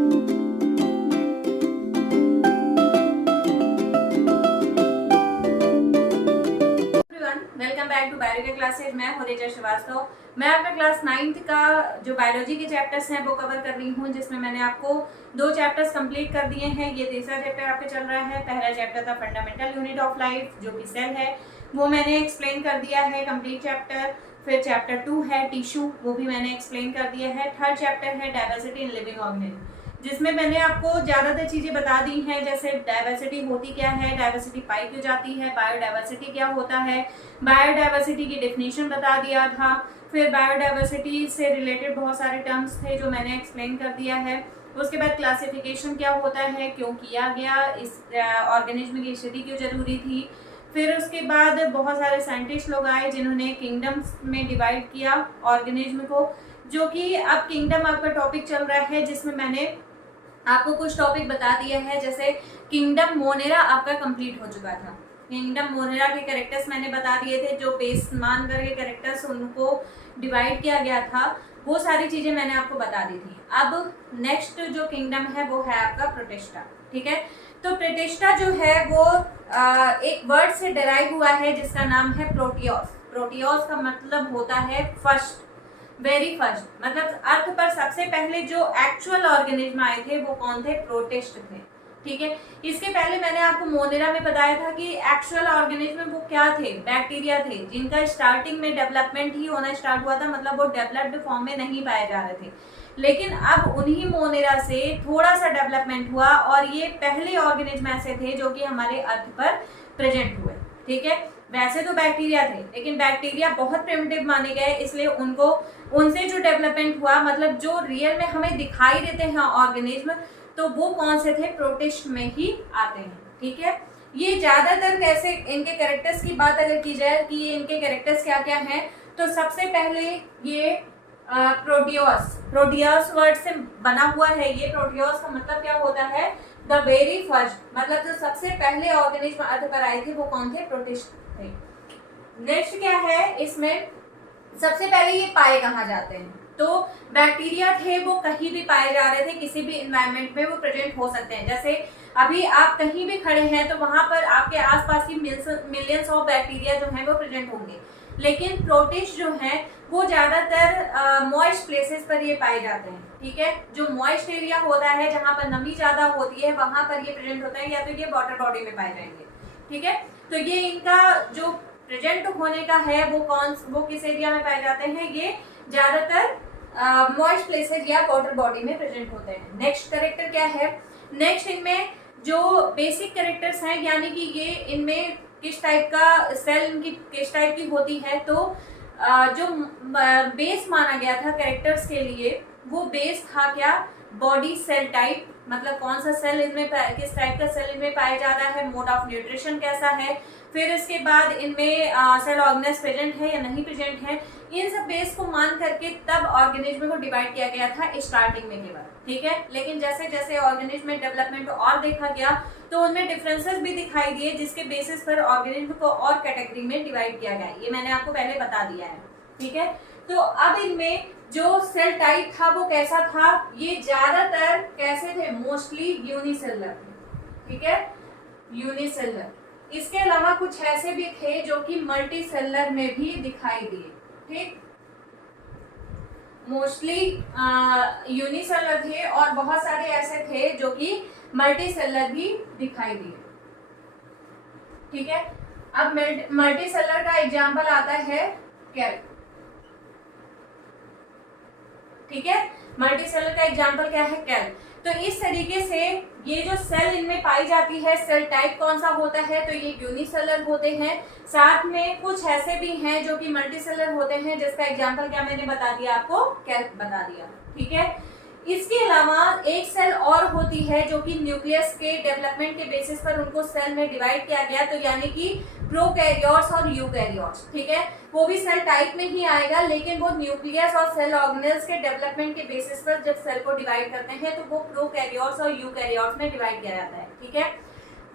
Welcome back to bio के classes. मैं हूं ऋचा श्रीवास्तव। मैं आपका क्लास 9th का जो बायोलॉजी के चैप्टर्स हैं वो कवर कर रही हूं, जिसमें मैंने आपको 2 चैप्टर्स कंप्लीट कर दिए हैं। ये तीसरा चैप्टर आपका चल रहा है। पहला चैप्टर था फंडामेंटल यूनिट ऑफ लाइफ, जो कि सेल है, वो मैंने एक्सप्लेन कर दिया है कंप्लीट चैप्टर। फिर चैप्टर 2 है टिश्यू, वो भी मैंने एक्सप्लेन कर दिया है। थर्ड चैप्टर है डाइवर्सिटी इन लिविंग ऑर्गेनिज्म, जिसमें मैंने आपको ज़्यादातर चीज़ें बता दी हैं, जैसे डाइवर्सिटी होती क्या है, डाइवर्सिटी पाई क्यों जाती है, बायोडाइवर्सिटी क्या होता है, बायोडाइवर्सिटी की डेफिनेशन बता दिया था। फिर बायोडाइवर्सिटी से रिलेटेड बहुत सारे टर्म्स थे जो मैंने एक्सप्लेन कर दिया है। उसके बाद क्लासिफिकेशन क्या होता है, क्यों किया गया, इस ऑर्गेनिज्म की स्टडी क्यों जरूरी थी। फिर उसके बाद बहुत सारे साइंटिस्ट लोग आए जिन्होंने किंगडम्स में डिवाइड किया ऑर्गेनिज्म को, जो कि अब किंगडम आपका टॉपिक चल रहा है, जिसमें मैंने आपको कुछ टॉपिक बता दिया है। जैसे किंगडम मोनेरा आपका कंप्लीट हो चुका था। किंगडम मोनेरा के कैरेक्टर्स मैंने बता दिए थे, जो बेस मान करके कैरेक्टर्स उनको डिवाइड किया गया था, वो सारी चीजें मैंने आपको बता दी थी। अब नेक्स्ट जो किंगडम है वो है आपका प्रोटिस्टा। ठीक है, तो प्रोटिस्टा जो है वो एक वर्ड से डिराइव हुआ है जिसका नाम है प्रोटियोस। प्रोटियोस का मतलब होता है फर्स्ट, वेरी फर्स्ट, मतलब अर्थ पर सबसे पहले जो एक्चुअल ऑर्गेनिज्म आए थे वो कौन थे, प्रोटिस्ट थे। ठीक है, इसके पहले मैंने आपको मोनेरा में बताया था कि एक्चुअल ऑर्गेनिज्म वो क्या थे, बैक्टीरिया थे, जिनका स्टार्टिंग में डेवलपमेंट ही होना स्टार्ट हुआ था, मतलब वो डेवलप्ड फॉर्म में नहीं पाए जा रहे थे। लेकिन अब उन्हीं मोनेरा से थोड़ा सा डेवलपमेंट हुआ और ये पहले ऑर्गेनिज्म ऐसे थे जो कि हमारे अर्थ पर प्रेजेंट हुए। ठीक है, वैसे तो बैक्टीरिया थे, लेकिन बैक्टीरिया बहुत प्रिमिटिव माने गए, इसलिए उनसे जो डेवलपमेंट हुआ, मतलब जो रियल में हमें दिखाई देते हैं ऑर्गेनिज्म, तो वो कौन से थे, प्रोटिस्ट में ही आते हैं। ठीक है, ये ज्यादातर कैसे इनके कैरेक्टर्स की बात अगर की जाए कि ये इनके कैरेक्टर्स क्या क्या हैं, तो सबसे पहले ये प्रोटियोस वर्ड से बना हुआ है। ये प्रोटियोस का मतलब क्या होता है, द वेरी फर्स्ट, मतलब जो सबसे पहले ऑर्गेनिज्म अर्थ पर आए थे वो कौन थे, प्रोटिस्ट थे। नेक्स्ट क्या है, इसमें सबसे पहले ये पाए कहाँ जाते हैं, तो बैक्टीरिया थे, वो कहीं भी पाए जा रहे थे, किसी भी एनवायरनमेंट में वो प्रेजेंट हो सकते हैं। जैसे अभी आप कहीं भी खड़े हैं तो वहां पर आपके आसपास की मिलियंस ऑफ बैक्टीरिया जो हैं वो प्रेजेंट होंगे। लेकिन प्रोटिस्ट जो हैं वो ज्यादातर मॉइस्ट प्लेसेस पर ये पाए जाते हैं। ठीक है, जो मॉइस्ट एरिया होता है, जहां पर नमी ज्यादा होती है, वहां पर ये प्रेजेंट होता है, या तो ये वाटर बॉडी में पाए जाएंगे। ठीक है, तो ये इनका जो प्रेजेंट होने का है वो किस एरिया में पाए जाते हैं, ये ज्यादातर मॉइस्ट प्लेसेस या वाटर बॉडी में प्रेजेंट होते हैं। नेक्स्ट कैरेक्टर क्या है, नेक्स्ट इनमें जो बेसिक कैरेक्टर्स हैं, यानी कि ये इनमें किस टाइप का सेल इनकी किस टाइप की होती है, तो जो बेस माना गया था कैरेक्टर्स के लिए, वो बेस था क्या, बॉडी सेल टाइप, मतलब कौन सा सेल इनमें किस टाइप का सेल इनमें पाया जाता है, मोड ऑफ न्यूट्रिशन कैसा है, फिर इसके बाद इनमें सेल ऑर्गेनेज प्रेजेंट है या नहीं प्रेजेंट है, इन सब बेस को मान करके तब ऑर्गेनिज्म को डिवाइड किया गया था स्टार्टिंग में केवल। ठीक है, लेकिन जैसे जैसे ऑर्गेनिज्म में डेवलपमेंट और देखा गया तो उनमें डिफरेंसेस भी दिखाई दिए, जिसके बेसिस पर ऑर्गेनिज्म को और कैटेगरी में डिवाइड किया गया। ये मैंने आपको पहले बता दिया है। ठीक है, तो अब इनमें जो सेल टाइप था वो कैसा था, ये ज्यादातर कैसे थे, मोस्टली यूनिसेलर। ठीक है, यूनिसेलर। इसके अलावा कुछ ऐसे भी थे जो कि मल्टी सेलर में भी दिखाई दिए। ठीक, मोस्टली यूनिसेलर थे और बहुत सारे ऐसे थे जो कि मल्टी सेलर भी दिखाई दिए। ठीक है, अब मल्टी सेलर का एग्जांपल आता है कैल। ठीक है, मल्टी सेलर का एग्जांपल क्या है, कैल। तो इस तरीके से ये जो सेल इनमें पाई जाती है, सेल टाइप कौन सा होता है, तो ये यूनिसेलर होते हैं। साथ में कुछ ऐसे भी हैं जो कि मल्टीसेलर होते हैं, जिसका एग्जांपल क्या मैंने बता दिया आपको, कैल बता दिया। ठीक है, इसके अलावा एक सेल और होती है जो कि न्यूक्लियस के डेवलपमेंट के बेसिस पर उनको सेल में डिवाइड किया गया, तो यानी कि प्रोकैरियोट्स और यूकैरियोट्स। ठीक है, वो भी सेल टाइप में ही आएगा, लेकिन वो न्यूक्लियस और सेल ऑर्गेनेल्स के डेवलपमेंट के बेसिस पर जब सेल को डिवाइड करते हैं तो वो प्रोकैरियोट्स और यूकैरियोट्स में डिवाइड किया जाता है। ठीक है,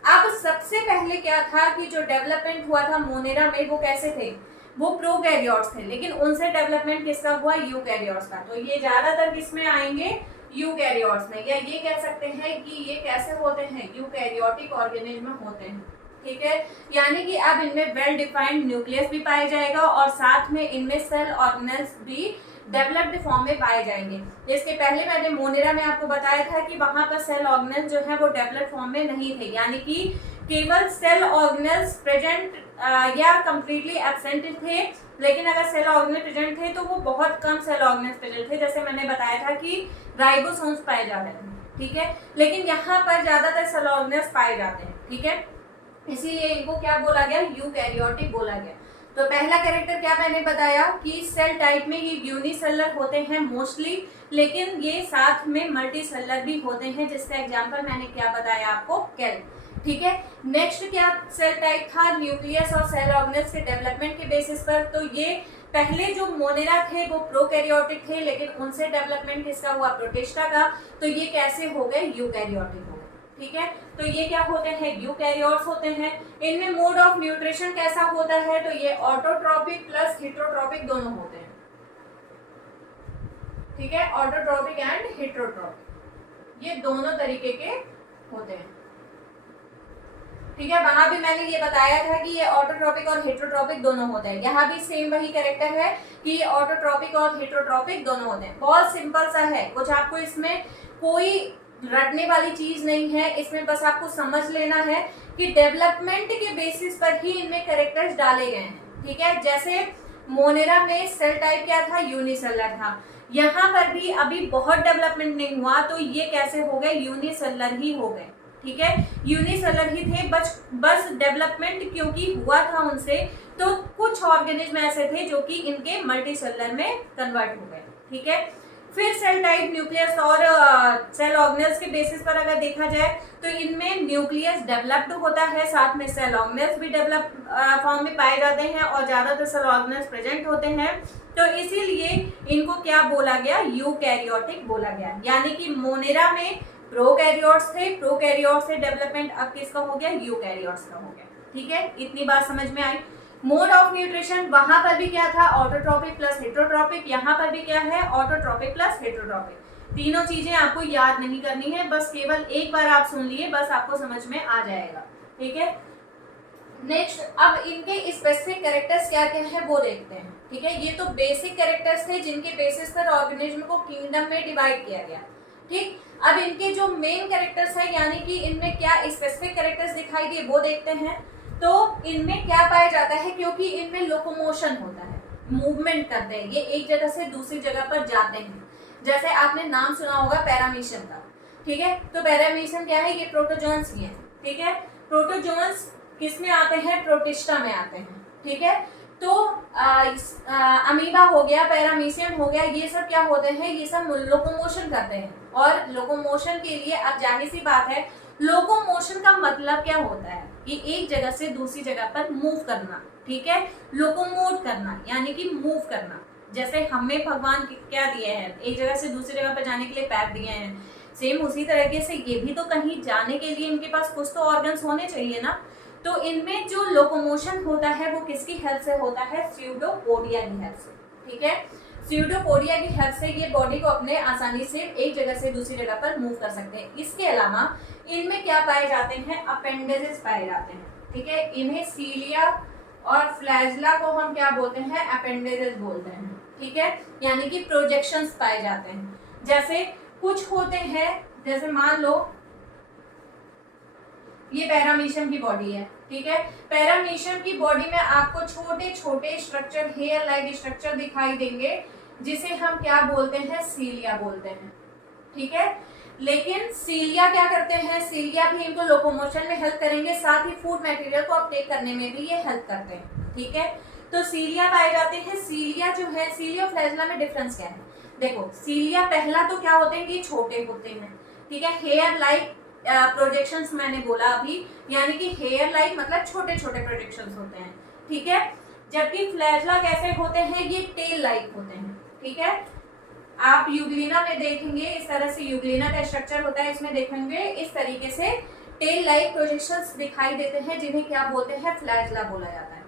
अब सबसे पहले क्या था कि जो डेवलपमेंट हुआ था मोनेरा में, वो कैसे थे, वो प्रोकैरियोट्स थे, लेकिन उनसे डेवलपमेंट किसका हुआ, यूकैरियोट्स का। तो ये ज्यादातर किसमें आएंगे, यूकैरियोट्स में, या ये कह सकते हैं कि ये कैसे होते हैं, यूकैरियोटिक ऑर्गेनिज्म होते हैं। ठीक है, यानी कि अब इनमें वेल डिफाइंड न्यूक्लियस भी पाया जाएगा और साथ में इनमें सेल ऑर्गेनेल्स भी डेवलप्ड फॉर्म में पाए जाएंगे। इसके पहले मैंने मोनेरा में आपको बताया था कि वहां पर सेल ऑर्गेनेल्स जो है वो डेवलप्ड फॉर्म में नहीं थे, यानी कि केवल सेल ऑर्गेनेल्स प्रेजेंट या कंप्लीटली एब्सेंट थे। लेकिन अगर सेल ऑर्गेनेल प्रेजेंट थे तो वो बहुत कम सेल ऑर्गेनेल्स प्रेजेंट थे, जैसे मैंने बताया था कि राइबोसोम्स पाए जाते हैं। ठीक है, लेकिन यहाँ पर ज्यादातर सेल ऑर्गेनेल्स पाए जाते हैं। ठीक है, इसीलिए इनको क्या बोला गया, यूकैरियोटिक बोला गया। तो पहला कैरेक्टर क्या मैंने बताया कि सेल टाइप में ये यूनिसेलुलर होते हैं मोस्टली, लेकिन ये साथ में मल्टीसेलुलर भी होते हैं, जिसका एग्जांपल मैंने क्या बताया आपको, कैल। ठीक है, नेक्स्ट क्या सेल टाइप था, न्यूक्लियस और सेल ऑर्गेनेल्स के डेवलपमेंट के बेसिस पर। तो ये पहले जो मोनेरा थे वो प्रोकैरियोटिक थे, लेकिन उनसे डेवलपमेंट किसका हुआ, प्रोटिस्टा का। तो ये कैसे हो गए, यूकैरियोटिक हो गए। ठीक है, तो ये क्या होते हैं, यूकैरियोट्स होते हैं। इनमें मोड ऑफ न्यूट्रिशन कैसा होता है, तो ये ऑटोट्रॉपिक प्लस हेटेरोट्रॉपिक दोनों होते हैं। ठीक है, ऑटोट्रॉपिक एंड हेटेरोट्रॉपिक, ये दोनों तरीके के होते हैं। ठीक है, वहां भी मैंने ये बताया था कि ये ऑटोट्रॉपिक और हेटेरोट्रॉपिक दोनों होते हैं। यहाँ भी सेम वही कैरेक्टर है कि ऑटोट्रॉपिक और हेटेरोट्रॉपिक दोनों होते हैं। बहुत सिंपल सा है, कुछ आपको इसमें कोई रटने वाली चीज नहीं है, इसमें बस आपको समझ लेना है कि डेवलपमेंट के बेसिस पर ही इनमें कैरेक्टर्स डाले गए हैं। ठीक है, जैसे मोनेरा में सेल टाइप क्या था, यूनिसेलुलर था। यहाँ पर भी अभी बहुत डेवलपमेंट नहीं हुआ, तो ये कैसे हो गए, यूनिसेलुलर ही हो गए। ठीक है, यूनिसेलुलर ही थे, बस डेवलपमेंट क्योंकि हुआ था उनसे, तो कुछ ऑर्गेनिज्म ऐसे थे जो कि इनके मल्टीसेलुलर में कन्वर्ट हो गए। ठीक है, फिर सेल टाइप, न्यूक्लियस और सेल ऑर्गेनेल्स के बेसिस पर अगर देखा जाए तो इनमें न्यूक्लियस डेवलप्ड होता है, साथ में सेल ऑर्गेनेल्स भी डेवलप फॉर्म में पाए जाते हैं और ज्यादातर सेल ऑर्गेनेल्स प्रेजेंट होते हैं। तो इसीलिए इनको क्या बोला गया, यूकैरियोटिक बोला गया। यानी कि मोनेरा में प्रोकैरियोट्स थे, प्रोकैरियोट्स से डेवलपमेंट अब किसका हो गया, यूकैरियोट्स का हो गया। ठीक है, इतनी बात समझ में आई। मोड ऑफ न्यूट्रिशन, वहां पर भी क्या था, ऑटोट्रॉपिक प्लस हेटेरोट्रॉपिक, यहाँ पर भी क्या है, ऑटोट्रॉपिक प्लस हेटेरोट्रॉपिक। तीनों चीजें आपको याद नहीं करनी है, बस केवल एक बार आप सुन लिए, बस आपको समझ में आ जाएगा। ठीक है, नेक्स्ट अब इनके स्पेसिफिक कैरेक्टर्स क्या क्या है वो देखते हैं। ठीक है, ये तो बेसिक कैरेक्टर्स थे जिनके बेसिस पर ऑर्गेनिज्म को किंगडम में डिवाइड किया गया। ठीक, अब इनके जो मेन कैरेक्टर्स है, यानी कि इनमें क्या स्पेसिफिक कैरेक्टर्स दिखाई दिए वो देखते हैं। तो इनमें क्या पाया जाता है, क्योंकि इनमें लोकोमोशन होता है, मूवमेंट करते हैं, ये एक जगह से दूसरी जगह पर जाते हैं। जैसे आपने नाम सुना होगा पैरामीशियम का। ठीक है, तो पैरामीशियम क्या है, ये प्रोटोजोन्स ही है। ठीक है, प्रोटोजोन्स किस में आते हैं, प्रोटिस्टा में आते हैं। ठीक है, तो अमीबा हो गया, पैरामीशियम हो गया, ये सब क्या होते हैं, ये सब लोकोमोशन करते हैं। और लोकोमोशन के लिए अब जाहिर सी बात है, लोकोमोशन का मतलब क्या होता है, ये एक जगह से दूसरी जगह पर मूव करना। ठीक है, लोकोमोट करना यानी कि मूव करना। जैसे हमें भगवान क्या दिए हैं, एक जगह से दूसरी जगह पर जाने के लिए पैर दिए हैं, सेम उसी तरीके से ये भी तो कहीं जाने के लिए इनके पास कुछ तो ऑर्गन्स होने चाहिए ना। तो इनमें जो लोकोमोशन होता है वो किसकी हेल्प से होता है, स्यूडोपोडिया की हेल्प से। ठीक है, स्यूडोपोडिया की हेल्प से ये बॉडी को अपने आसानी से एक जगह से दूसरी जगह पर मूव कर सकते हैं। इसके अलावा इनमें क्या पाए जाते हैं, अपेंडेजेस पाए जाते हैं। ठीक है, इन्हें सीलिया और फ्लैजला को हम क्या बोलते हैं, अपेंडेजेस बोलते हैं। ठीक है, यानी कि प्रोजेक्शंस पाए जाते हैं। जैसे कुछ होते हैं, जैसे मान लो ये पैरामीशियम की बॉडी है। ठीक है, पैरामीशियम की बॉडी में आपको छोटे छोटे स्ट्रक्चर, हेयर लाइक स्ट्रक्चर दिखाई देंगे, जिसे हम क्या बोलते हैं, सीलिया बोलते हैं। ठीक है, लेकिन सीलिया क्या करते हैं, सीलिया भी इनको लोकोमोशन में हेल्प करेंगे, साथ ही फूड मटेरियल को अपटेक करने में भी ये हेल्प करते हैं। ठीक है, तो सीलिया पाए जाते हैं। सीलिया जो है, सीलिया और फ्लैजला में डिफरेंस क्या है, देखो सीलिया पहला तो क्या होते हैं कि छोटे होते हैं। ठीक है, हेयर लाइक प्रोजेक्शंस मैंने बोला अभी, यानी कि हेयर लाइक मतलब छोटे छोटे प्रोजेक्शंस होते हैं। ठीक है, जबकि फ्लैजला कैसे होते हैं, ये टेल लाइक होते हैं। ठीक है, आप यूग्लिना में देखेंगे इस तरह से यूग्लिना का स्ट्रक्चर होता है, इसमें देखेंगे इस तरीके से टेल लाइक प्रोजेक्शंस दिखाई देते हैं, जिन्हें क्या बोलते हैं, फ्लैजला बोला जाता है।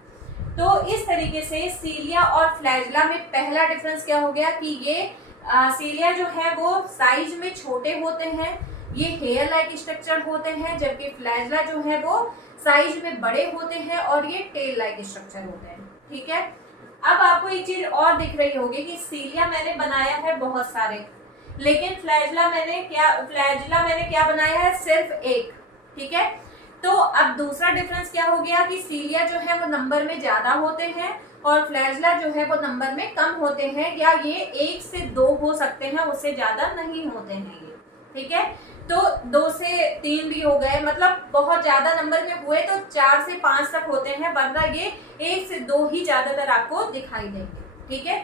तो इस तरीके से सीलिया और फ्लैजला में पहला डिफरेंस क्या हो गया कि ये सीलिया जो है वो साइज में छोटे होते हैं, ये हेयर लाइक स्ट्रक्चर होते हैं, जबकि फ्लैजला जो है वो साइज में बड़े होते हैं और ये टेल लाइक स्ट्रक्चर होते हैं। ठीक है, अब आपको एक चीज और दिख रही होगी कि सीलिया मैंने बनाया है बहुत सारे, लेकिन फ्लैजला मैंने क्या बनाया है, सिर्फ एक। ठीक है, तो अब दूसरा डिफरेंस क्या हो गया कि सीलिया जो है वो नंबर में ज्यादा होते हैं और फ्लैजला जो है वो नंबर में कम होते हैं, या ये 1 से 2 हो सकते हैं, उससे ज्यादा नहीं होते हैं ये। ठीक है, तो 2 से 3 भी हो गए, मतलब बहुत ज्यादा नंबर में हुए तो 4 से 5 तक होते हैं, वरना ये 1 से 2 ही ज्यादातर आपको दिखाई देंगे। ठीक है,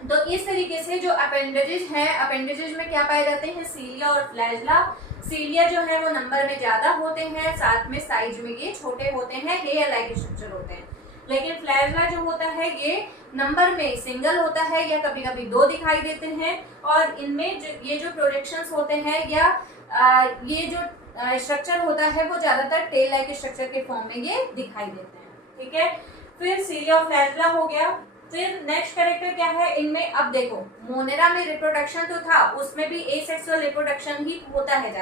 तो इस तरीके से जो अपेंडेजेस हैं, अपेंडेजेस में क्या पाए जाते हैं, सीलिया और फ्लैजला। सीलिया जो है वो नंबर में ज्यादा होते हैं, साथ में साइज में ये छोटे होते हैं, हेयर लाइक स्ट्रक्चर होते हैं। लेकिन फ्लैजला जो होता है ये नंबर में सिंगल होता है या कभी कभी 2 दिखाई देते हैं, और इनमें ये जो प्रोजेक्शंस होते हैं या ये जो स्ट्रक्चर होता है वो ज्यादातर टेल लाइक स्ट्रक्चर के फॉर्म में ये दिखाई देते हैं। ठीक है, फिर सीलिया और फ्लैजला हो गया। फिर नेक्स्ट कैरेक्टर क्या है इनमें, अब देखो मोनेरा में रिप्रोडक्शन तो था, उसमें भी एसेक्सुअल रिप्रोडक्शन ही होता है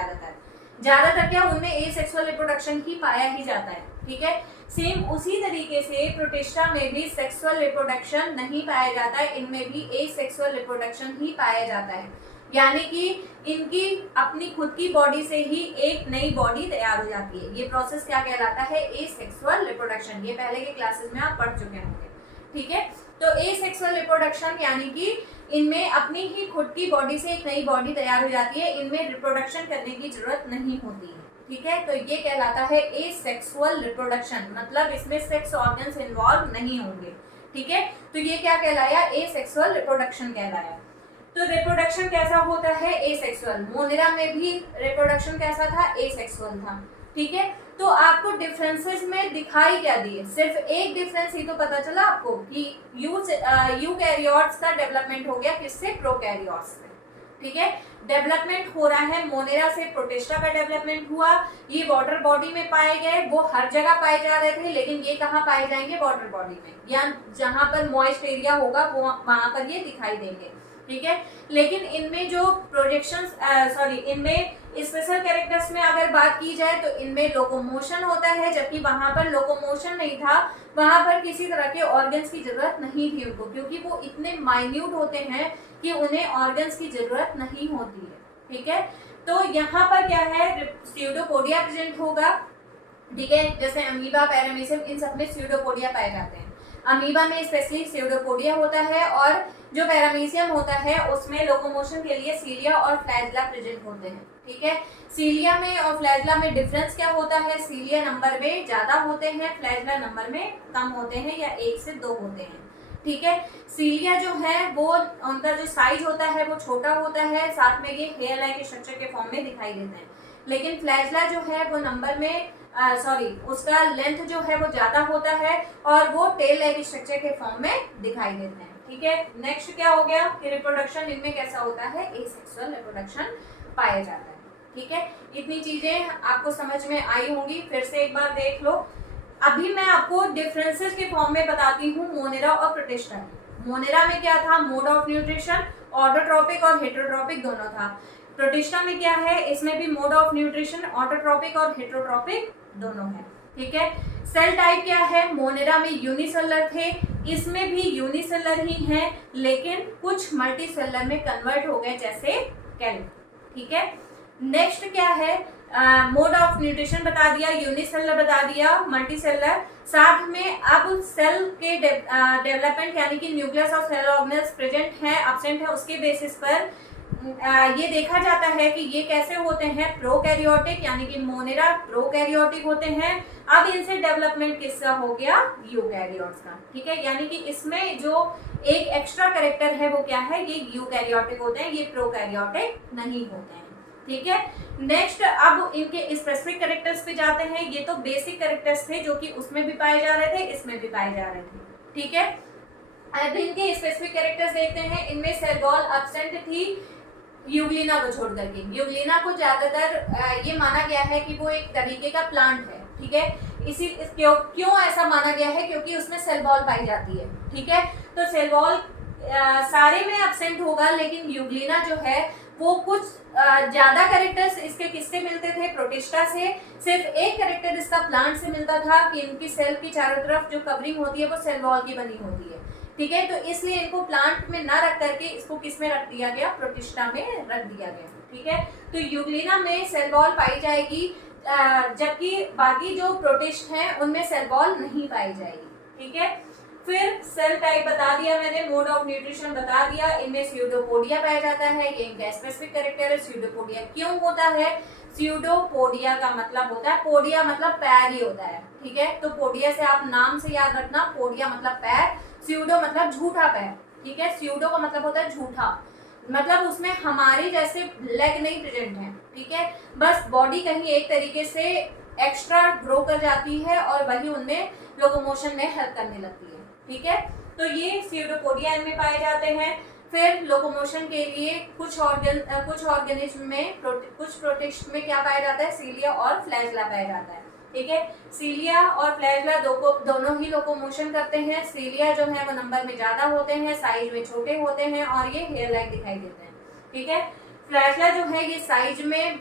ज्यादातर क्या उनमें एसेक्सुअल रिप्रोडक्शन ही पाया ही जाता है। ठीक है, सेम उसी तरीके से प्रोटिस्टा में भी सेक्सुअल रिप्रोडक्शन नहीं पाया जाता है, इनमें भी एसेक्सुअल रिप्रोडक्शन ही पाया जाता है, यानी कि इनकी अपनी खुद की बॉडी से ही एक नई बॉडी तैयार हो जाती है। ये प्रोसेस क्या कहलाता है, एसेक्सुअल रिप्रोडक्शन। ये पहले के क्लासेस में आप पढ़ चुके होंगे। ठीक है, तो एसेक्सुअल रिप्रोडक्शन यानी कि इनमें अपनी ही खुद की बॉडी से एक नई बॉडी तैयार हो जाती है, इनमें रिप्रोडक्शन करने की जरूरत नहीं होती है। ठीक है, तो ये कहलाता है एसेक्सुअल रिप्रोडक्शन, मतलब इसमें सेक्स ऑर्गन्स इन्वॉल्व नहीं होंगे। ठीक है, तो ये क्या कहलाया, एसेक्सुअल रिप्रोडक्शन कहलाया। तो रिप्रोडक्शन कैसा होता है, एसेक्सुअल। मोनेरा में भी रिप्रोडक्शन कैसा था, एसेक्सुअल था। ठीक है, तो आपको डिफरेंसेस में दिखाई क्या दिए, सिर्फ एक डिफरेंस ही तो पता चला आपको कि यूकैरियोट्स का डेवलपमेंट हो गया किससे, प्रोकैरियोट्स से। ठीक है, डेवलपमेंट हो रहा है मोनेरा से प्रोटिस्टा का डेवलपमेंट हुआ। ये वाटर बॉडी में पाए गए, वो हर जगह पाए जा रहे थे, लेकिन ये कहाँ पाए जाएंगे, वाटर बॉडी में, या जहां पर मॉइस्ट एरिया होगा वो वहां पर ये दिखाई देंगे। ठीक है, लेकिन इनमें जो प्रोजेक्शंस इनमें स्पेशल कैरेक्टर्स में अगर बात की जाए तो इनमें लोकोमोशन होता है, जबकि वहां पर लोकोमोशन नहीं था, वहां पर किसी तरह के ऑर्गन्स की जरूरत नहीं थी उनको, क्योंकि वो इतने माइन्यूट होते हैं कि उन्हें ऑर्गन्स की जरूरत नहीं होती है। ठीक है, तो यहाँ पर क्या है, स्यूडोपोडिया प्रेजेंट होगा। ठीक है, जैसे अमीबा, पैरामीशियम, इन सब में स्यूडोपोडिया पाए जाते हैं। अमीबा में स्पेशली स्यूडोपोडिया होता है, और जो पैरामीशियम होता है उसमें लोकोमोशन के लिए सीलिया और फ्लैजला प्रेजेंट होते हैं। ठीक है, सीलिया में और फ्लैजला में डिफरेंस क्या होता है, सीलिया नंबर में ज्यादा होते हैं, फ्लैजला नंबर में कम होते हैं या 1 से 2 होते हैं। ठीक है, सीलिया जो है वो उनका जो साइज होता है वो छोटा होता है, साथ में ये हेयर लाइक स्ट्रक्चर के फॉर्म में दिखाई देते हैं। लेकिन फ्लैजला जो है वो नंबर में उसका लेंथ जो है वो ज्यादा होता है और वो टेल लाइक स्ट्रक्चर के फॉर्म में दिखाई देते हैं। ठीक है, नेक्स्ट क्या हो गया कि रिप्रोडक्शन इनमें कैसा होता है, एसेक्सुअल रिप्रोडक्शन पाया जाता है। ठीक है, इतनी चीजें आपको समझ में आई होंगी, फिर से एक बार देख लो। अभी मैं आपको डिफरेंसेस के फॉर्म में बताती हूँ मोनेरा और प्रोटिस्टा की। मोनेरा में क्या था, मोड ऑफ न्यूट्रिशन ऑटोट्रोपिक और हेटेरोट्रोपिक दोनों था। प्रोटिस्टा में क्या है, इसमें भी मोड ऑफ न्यूट्रिशन ऑटोट्रोपिक और हेटेरोट्रोपिक दोनों है। ठीक है, सेल टाइप क्या है, मोनेरा में यूनिसेलर थे, इसमें भी यूनिसेलर ही हैं, लेकिन कुछ मल्टीसेलर में कन्वर्ट हो गए जैसे कैलिक। ठीक है, नेक्स्ट क्या है, मोड ऑफ न्यूट्रिशन बता दिया, यूनिसेलर बता दिया, मल्टीसेलर, साथ में अब सेल के डेवलपमेंट यानी कि न्यूक्लियस और सेल ऑर्गेनेल्स प्रेजेंट है, एब्सेंट है, उसके बेसिस पर ये देखा जाता है कि ये कैसे होते हैं, प्रोकैरियोटिक, यानी कि मोनेरा प्रोकैरियोटिक होते हैं। अब इनसे डेवलपमेंट किसका हो गया, यूकैरियोट्स का। ठीक है, यानी कि इसमें जो एक एक्स्ट्रा कैरेक्टर है वो क्या है, ये यूकैरियोटिक होते हैं, ये प्रोकैरियोटिक नहीं होते हैं। ठीक है, नेक्स्ट अब इनके स्पेसिफिक कैरेक्टर्स पे जाते हैं। ये तो बेसिक कैरेक्टर्स थे जो कि उसमें भी पाए जा रहे थे, इसमें भी पाए जा रहे थे। ठीक है, अब इनके स्पेसिफिक कैरेक्टर्स देखते हैं। इनमें सेल वॉल एब्सेंट थी यूग्लिना को छोड़ करके। यूग्लिना को ज्यादातर ये माना गया है कि वो एक तरीके का प्लांट है। ठीक है, क्यों ऐसा माना गया है, क्योंकि उसमें सेल वॉल पाई जाती है। ठीक है, तो सेल वॉल सारे में एब्सेंट होगा, लेकिन यूग्लिना जो है वो कुछ ज्यादा कैरेक्टर्स इसके किससे मिलते थे, प्रोटिस्टा से। सिर्फ एक कैरेक्टर इसका प्लांट से मिलता था कि इनकी सेल की चारों तरफ जो कवरिंग होती है वो सेल वॉल की बनी होती है, ठीक है। तो इसलिए इनको प्लांट में ना रख करके इसको किस में रख दिया गया, प्रोटिस्टा में रख दिया गया, ठीक है। तो यूग्लिना में सेल वॉल पाई जाएगी, जबकि बाकी जो प्रोटिस्ट हैं उनमें सेल वॉल नहीं पाई जाएगी, ठीक है। फिर सेल टाइप बता दिया मैंने, मोड ऑफ न्यूट्रिशन बता दिया, इनमें स्यूडोपोडिया पाया जाता है, ये इनका स्पेसिफिक कैरेक्टर है। स्यूडोपोडिया क्यों होता है, स्यूडोपोडिया का मतलब होता है, पोडिया मतलब पैर ही होता है, ठीक है। तो पोडिया से आप नाम से याद रखना, पोडिया मतलब पैर, स्यूडो मतलब झूठा पैर, ठीक है। स्यूडो का मतलब होता है झूठा, मतलब उसमें हमारे जैसे लेग नहीं प्रेजेंट है, ठीक है। बस बॉडी कहीं एक तरीके से एक्स्ट्रा ग्रो कर जाती है और वही उनमें लोकोमोशन में हेल्प करने लगती है, ठीक है। तो ये स्यूडोपोडिया इनमें पाए जाते हैं। फिर लोकोमोशन के लिए कुछ ऑर्गेनिज्म में कुछ प्रोटिस्ट में क्या पाया जाता है, सीलिया और फ्लैजला पाया जाता है, ठीक है। सीलिया और फ्लैजला दोनों ही लोकोमोशन करते हैं। सीलिया जो है वो नंबर में ज्यादा होते हैं, साइज में छोटे होते हैं और ये हेयर लाइक दिखाई देते हैं, ठीक है। फ्लैजला जो है ये साइज में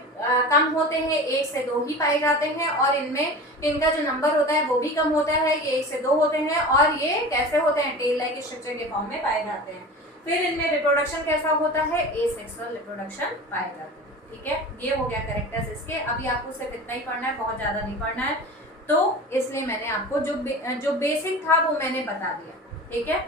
कम होते हैं, 1 से 2 ही पाए जाते हैं और इनमें इनका जो नंबर होता है वो भी कम होता है, ये 1 से 2 होते हैं और ये कैसे होते हैं, टेल लाइक स्ट्रक्चर के फॉर्म में पाए जाते हैं। फिर इनमें रिप्रोडक्शन कैसा होता है, एसेक्सुअल रिप्रोडक्शन पाए जाते हैं, ठीक है। ये हो गया कैरेक्टर्स इसके। अभी आपको सिर्फ इतना ही पढ़ना है, बहुत ज्यादा नहीं पढ़ना है, तो इसलिए मैंने आपको जो बेसिक था वो मैंने बता दिया, ठीक है।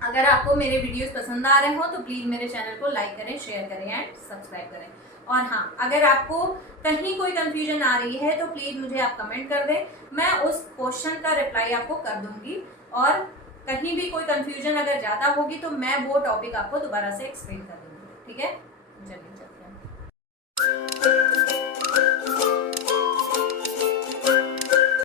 अगर आपको मेरे वीडियोस पसंद आ रहे हो तो प्लीज मेरे चैनल को लाइक करें, शेयर करें एंड सब्सक्राइब करें। और हाँ, अगर आपको कहीं कोई कंफ्यूजन आ रही है तो प्लीज मुझे आप कमेंट कर दें, मैं उस क्वेश्चन का रिप्लाई आपको कर दूंगी। और कहीं भी कोई कंफ्यूजन अगर ज्यादा होगी तो मैं वो टॉपिक आपको दोबारा से एक्सप्लेन कर दूंगी, ठीक है। चलिए चलते हैं।